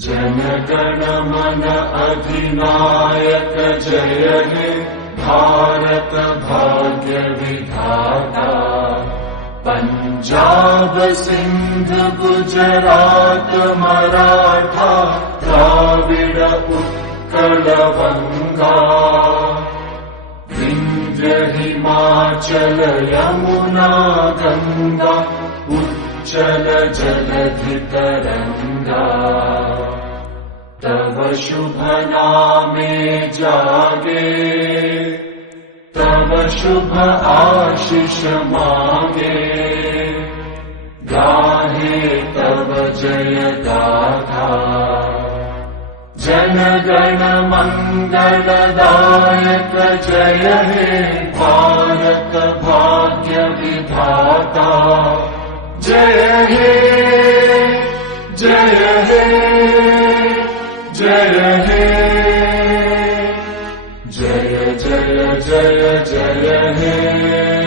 जनगण मन अधिनायक जय हे भारत भाग्य विधाता। पंजाब सिंध गुजरात मराठा द्राविड उत्कल गंगा। विंध्य हिमाचल यमुना गंगा उच्चल जलधि तरंगा। तव शुभ नामे जागे तव शुभ आशीष मांगे। गाहे तव जय गाथा जनगण मंगलदायक जय हे भारत भाग्य विधाता। जय हे जय हे जय हे जय जय जय जय हे।